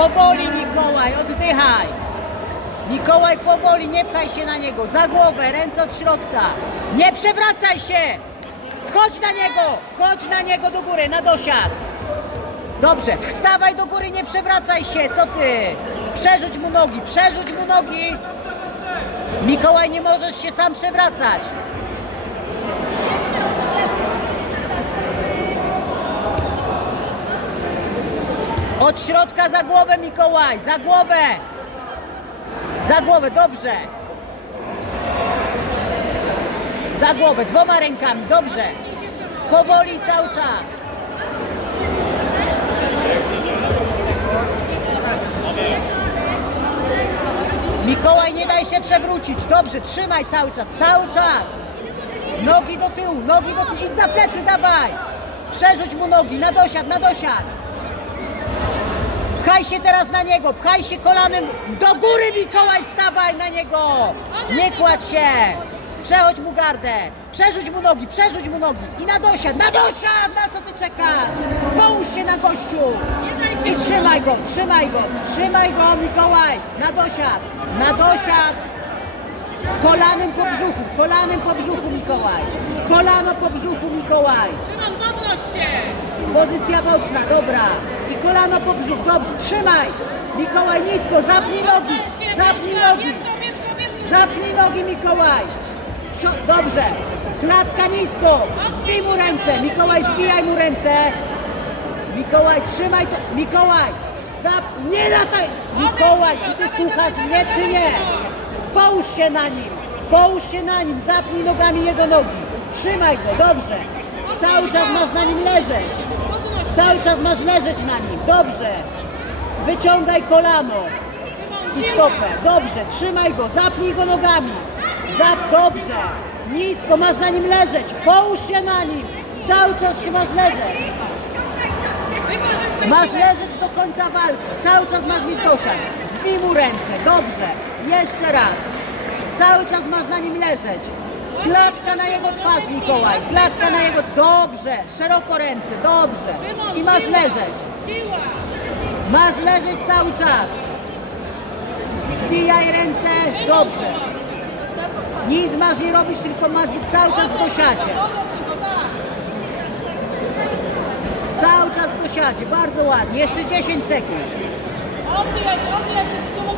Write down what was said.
Powoli Mikołaj, oddychaj. Mikołaj powoli, nie pchaj się na niego. Za głowę, ręce od środka. Nie przewracaj się. Wchodź na niego, wchodź na niego do góry, na dosiad. Dobrze, wstawaj do góry, nie przewracaj się, co ty? Przerzuć mu nogi, przerzuć mu nogi. Mikołaj, nie możesz się sam przewracać. Od środka za głowę, Mikołaj, za głowę. Za głowę, dobrze. Za głowę, dwoma rękami, dobrze. Powoli cały czas. Mikołaj, nie daj się przewrócić. Dobrze, trzymaj cały czas, cały czas. Nogi do tyłu, nogi do tyłu. Idź za plecy, dawaj. Przerzuć mu nogi, na dosiad, na dosiad. Pchaj się teraz na niego, pchaj się kolanem do góry, Mikołaj, wstawaj na niego. Nie kładź się. Przechodź mu gardę, przerzuć mu nogi, przerzuć mu nogi i na dosiad, na na co ty czekasz? Połóż się na gościu i trzymaj go, trzymaj go, trzymaj go, Mikołaj, na dosiad, na. Kolanem po brzuchu, kolanem po brzuchu, Mikołaj. Kolano po brzuchu, Mikołaj. Szymon, podnoś się! Pozycja boczna, dobra. I kolano po brzuch, dobrze, trzymaj. Mikołaj nisko, zapnij nogi, zapnij nogi, zapnij nogi Mikołaj. Przo- Dobrze, klatka nisko, zbij mu ręce, Mikołaj zbijaj mu ręce. Mikołaj, trzymaj to, Mikołaj, zap... nie lataj. Mikołaj, czy ty słuchasz mnie, czy nie? Połóż się na nim, połóż się na nim, zapnij nogami jego nogi. Trzymaj go, dobrze. Cały czas masz na nim leżeć. Cały czas masz leżeć na nim. Dobrze. Wyciągaj kolano i stopę. Dobrze. Trzymaj go. Zapnij go nogami. Zap. Dobrze. Nisko. Masz na nim leżeć. Połóż się na nim. Cały czas się masz leżeć. Masz leżeć do końca walki. Cały czas masz mi dosiać. Zbij mu ręce. Dobrze. Jeszcze raz. Cały czas masz na nim leżeć. Klatka na jego twarz, Mikołaj. Klatka na jego... Dobrze. Szeroko ręce. Dobrze. I masz leżeć. Masz leżeć cały czas. Zbijaj ręce. Dobrze. Nic masz nie robić, tylko masz być cały czas w tak! Cały czas w dosiadzie. Bardzo ładnie. Jeszcze 10 sekund. Odbijaj się, odbijaj się, Szymon, pamiętaj, siła!